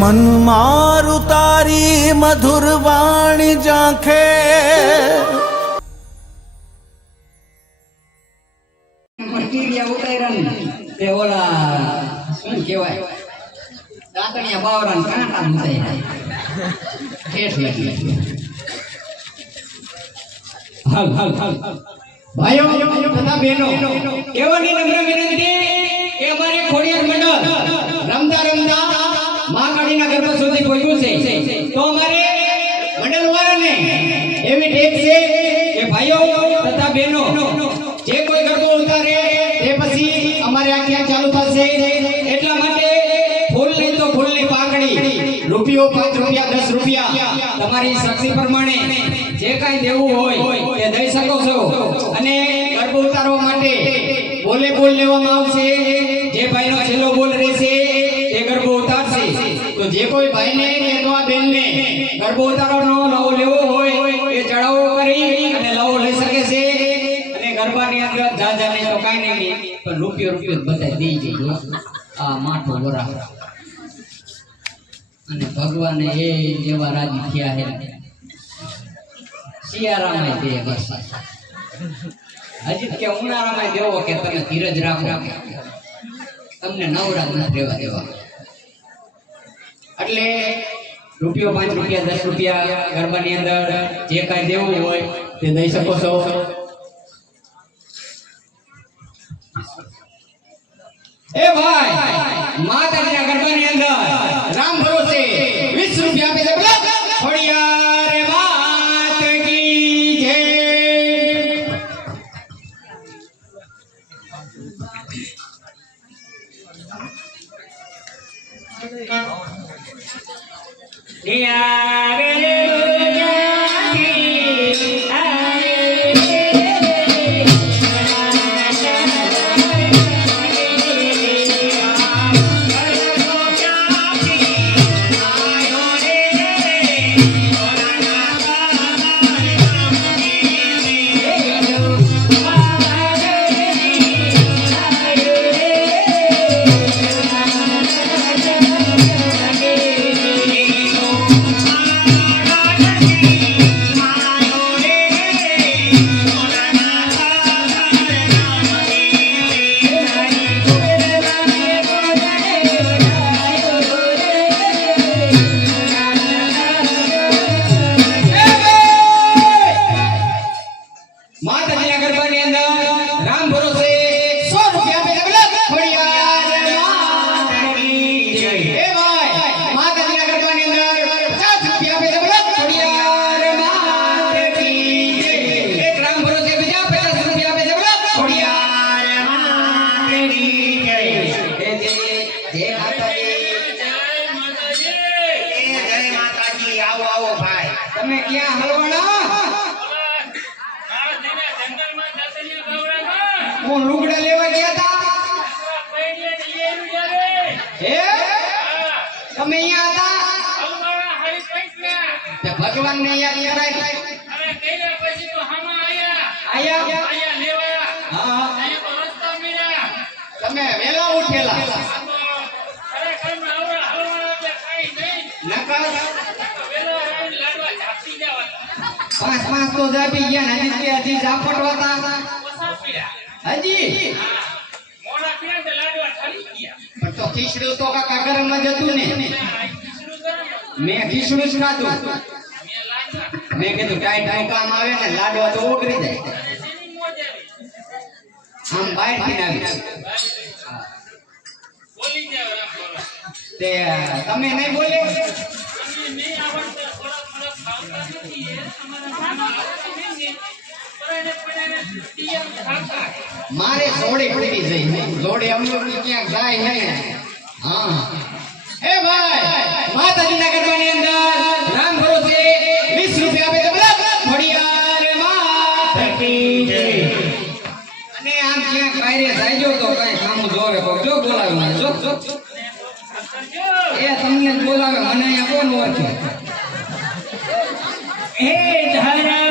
મન મારું તારી મધુર વાણી ઝાંખે તે ઓલા શું કહેવાય દાંતણિયા બાવરાન કાંટા મુતાઈ હાલ હાલ હાલ ભાઈઓ તથા બહેનો એવાની નમ્ર વિનંતી કે અમારે ખોડિયાર મંડળ રમતા રમતા મહાકાળીના ગરબા સુધી પહોંચ્યું છે તો અમારે મંડળ વાળાને એવી ટેક છે કે ભાઈઓ તથા બહેનો જે કોઈ ગરબો ઉતારે તે પછી અમારે આ ક્યાં ચાલુ થશે એટલા માટે ફૂલ નહીં તો ફૂલની પાકડી રૂપિયો 5 રૂપિયા 10 રૂપિયા તમારી શક્તિ પ્રમાણે જે કાંઈ દેવું હોય તે દઈ શકો છો અને ગરબો ઉતારવા માટે બોલે બોલ લેવામાં આવશે જે ભાઈનો છેલ્લો બોલ રહેશે એ ગરબો ઉતારશે તો જે કોઈ ભાઈને કે તો આ બેનને ગરબો ઉતારવાનો લાવો લેવો હોય એ ચડાવો કરી અને લાવો લઈ શકે છે અને ગરબાની અંદર જાજા નહીં તો કાંઈ નહીં પણ રૂપિયો બધા દઈ જજો આ માઠો ગોરા અને ભગવાને એ જેવા રાજી થયા હે શિયાળામાં દે બસ હજી કે ઉનાળામાં દેવો કે તમે ધીરજ રાખો તમને નવરા નથી રહેવા દેવા એટલે રૂપિયો 5 રૂપિયા 10 રૂપિયા ગરબાની અંદર જે કાંઈ દેવું હોય તે દઈ શકો છો એ ભાઈ માતાજીના ગરબાની અંદર રામ ભરોસે 20 રૂપિયા આપે છે બોલો ખોડિયાર માત કી જય તમે ક્યાં હલવાના હું લુગડા લેવા ગયા હતા હે તમે અહીંયા હતા ભગવાન ને યાદ કરાય આયા હા તમે વેલા ઉઠેલા પાંચ તો જાપી ગયા ને હજી ઝાપટવા હતા હજી પણ તો ખીચડું તો કાકા ગરમમાં જતું ને મેં ખીચડું જ ખાધું મેં કીધું ટાઈટ કામ આવે ને લાડવા તો ઓગળી જાય આમ બહાર થી આવી તે તમે નહીં બોલે મારે જોડે પડી જઈ જોડે અમૃત ક્યાંક જાય નહીં હા એ ભાઈ માતાજીના ગરબાની અંદર રામ ભરોસે 20 રૂપિયા આપે છે બોલો ખોડિયાર માત કી જય અને આમ ક્યાંક બહાર જાયજો તો કઈ કામ જોવે જો બોલાવે મને જો એ તમને બોલાવે મને અહીંયા કોણ ઓળખે એ ધારા